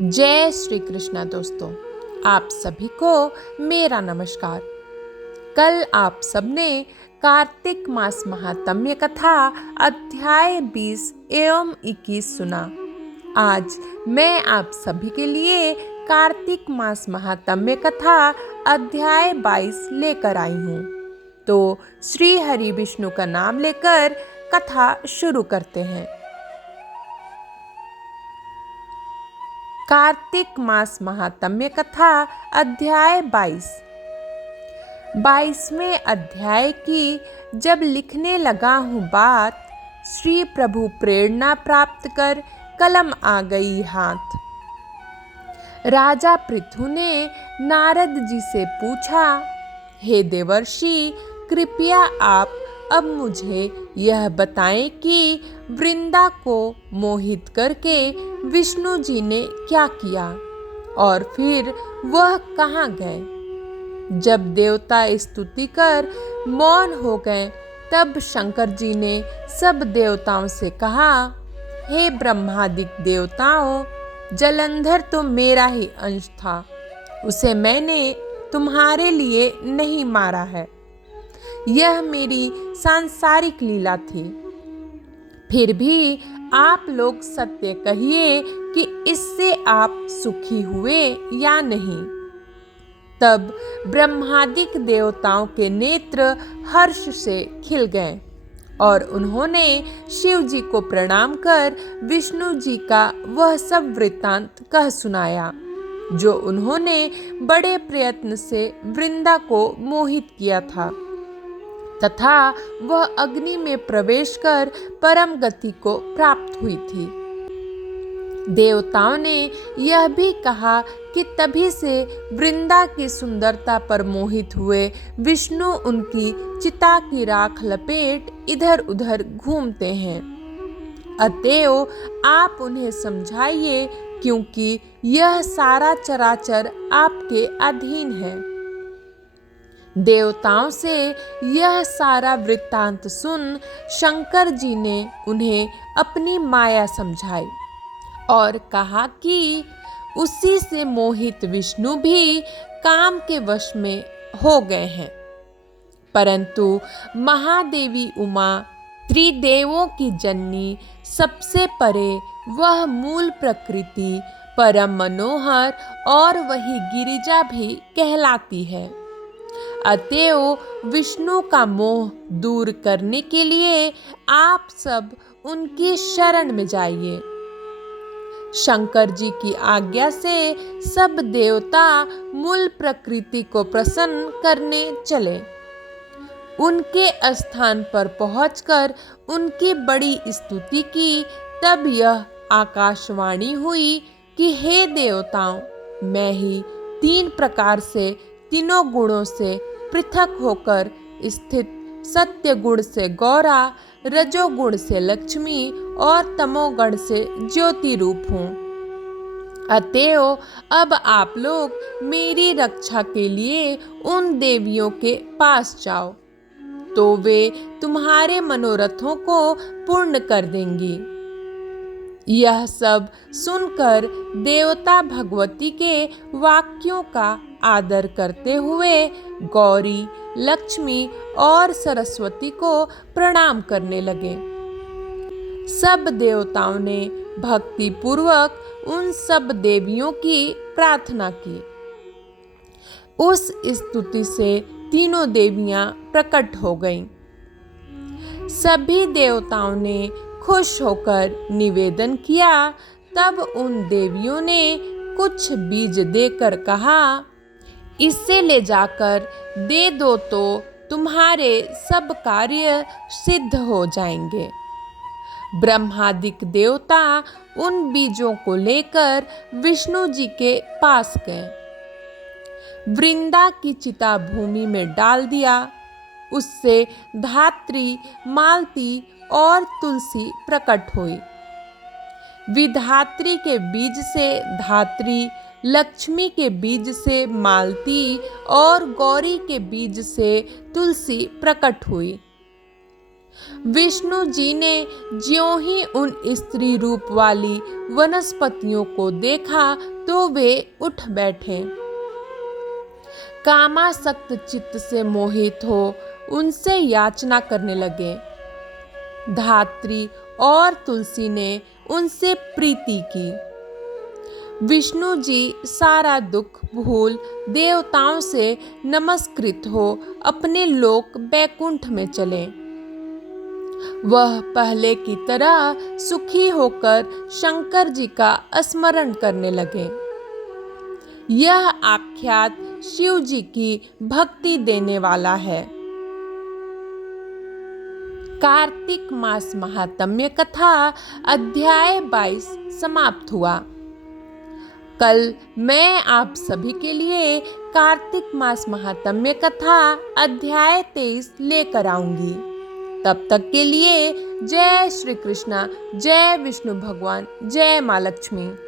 जय श्री कृष्णा दोस्तों, आप सभी को मेरा नमस्कार। कल आप सबने कार्तिक मास महात्म्य कथा अध्याय 20 एवं 21 सुना। आज मैं आप सभी के लिए कार्तिक मास महात्म्य कथा अध्याय 22 लेकर आई हूँ। तो श्री हरि विष्णु का नाम लेकर कथा शुरू करते हैं। कार्तिक मास महात्म्य कथा अध्याय 22वें अध्याय की जब लिखने लगा हूँ बात, श्री प्रभु प्रेरणा प्राप्त कर कलम आ गई हाथ। राजा पृथु ने नारद जी से पूछा, हे देवर्षि, कृपया आप अब मुझे यह बताएं कि वृंदा को मोहित करके विष्णु जी ने क्या किया और फिर वह कहाँ गए। जब देवता स्तुति कर मौन हो गए, तब शंकर जी ने सब देवताओं से कहा, हे ब्रह्मादिक देवताओं, जलंधर तो मेरा ही अंश था, उसे मैंने तुम्हारे लिए नहीं मारा है। यह मेरी सांसारिक लीला थी। फिर भी आप लोग सत्य कहिए कि इससे आप सुखी हुए या नहीं। तब ब्रह्मादिक देवताओं के नेत्र हर्ष से खिल गए और उन्होंने शिव जी को प्रणाम कर विष्णु जी का वह सब वृत्तांत कह सुनाया, जो उन्होंने बड़े प्रयत्न से वृंदा को मोहित किया था तथा वह अग्नि में प्रवेश कर परम गति को प्राप्त हुई थी। देवताओं ने यह भी कहा कि तभी से वृंदा की सुंदरता पर मोहित हुए विष्णु उनकी चिता की राख लपेट इधर उधर घूमते हैं। अतएव आप उन्हें समझाइए, क्योंकि यह सारा चराचर आपके अधीन है। देवताओं से यह सारा वृत्तांत सुन शंकर जी ने उन्हें अपनी माया समझाई और कहा कि उसी से मोहित विष्णु भी काम के वश में हो गए हैं। परंतु महादेवी उमा, त्रिदेवों की जननी, सबसे परे वह मूल प्रकृति, परम मनोहर और वही गिरिजा भी कहलाती है। अतएव विष्णु का मोह दूर करने के लिए आप सब उनकी शरण में जाइए। शंकर जी की आज्ञा से सब देवता मूल प्रकृति को प्रसन्न करने चले। उनके स्थान पर पहुंचकर उनकी बड़ी स्तुति की। तब यह आकाशवाणी हुई कि हे देवताओं, मैं ही 3 प्रकार से तीनों गुणों से पृथक होकर स्थित सत्य गुण से गौरा, रजोगुण से लक्ष्मी और तमोगुण से ज्योति रूप हूँ। अतएव अब आप लोग मेरी रक्षा के लिए उन देवियों के पास जाओ, तो वे तुम्हारे मनोरथों को पूर्ण कर देंगी। यह सब सुनकर देवता भगवती के वाक्यों का आदर करते हुए गौरी, लक्ष्मी और सरस्वती को प्रणाम करने लगे। सब देवताओं ने भक्ति पूर्वक उन सब देवियों की प्रार्थना की। उस स्तुति से तीनों देवियां प्रकट हो गईं। सभी देवताओं ने खुश होकर निवेदन किया। तब उन देवियों ने कुछ बीज देकर कहा, इसे ले जाकर दे दो तो तुम्हारे सब कार्य सिद्ध हो जाएंगे। ब्रह्मादिक देवता उन बीजों को लेकर विष्णु जी के पास गए। वृंदा की चिता भूमि में डाल दिया। उससे धात्री, मालती और तुलसी प्रकट हुई। विधात्री के बीज से धात्री, लक्ष्मी के बीज से मालती और गौरी के बीज से तुलसी प्रकट हुई। विष्णु जी ने ज्यों ही उन स्त्री रूप वाली वनस्पतियों को देखा तो वे उठ बैठे। कामासक्त चित्त से मोहित हो उनसे याचना करने लगे। धात्री और तुलसी ने उनसे प्रीति की। विष्णु जी सारा दुख भूल देवताओं से नमस्कृत हो अपने लोक बैकुंठ में चले। वह पहले की तरह सुखी होकर शंकर जी का स्मरण करने लगे। यह आख्यात शिव जी की भक्ति देने वाला है। कार्तिक मास महात्म्य कथा अध्याय 22 समाप्त हुआ। कल मैं आप सभी के लिए कार्तिक मास महात्म्य कथा अध्याय 23 लेकर आऊंगी। तब तक के लिए जय श्री कृष्णा, जय विष्णु भगवान, जय माँ लक्ष्मी।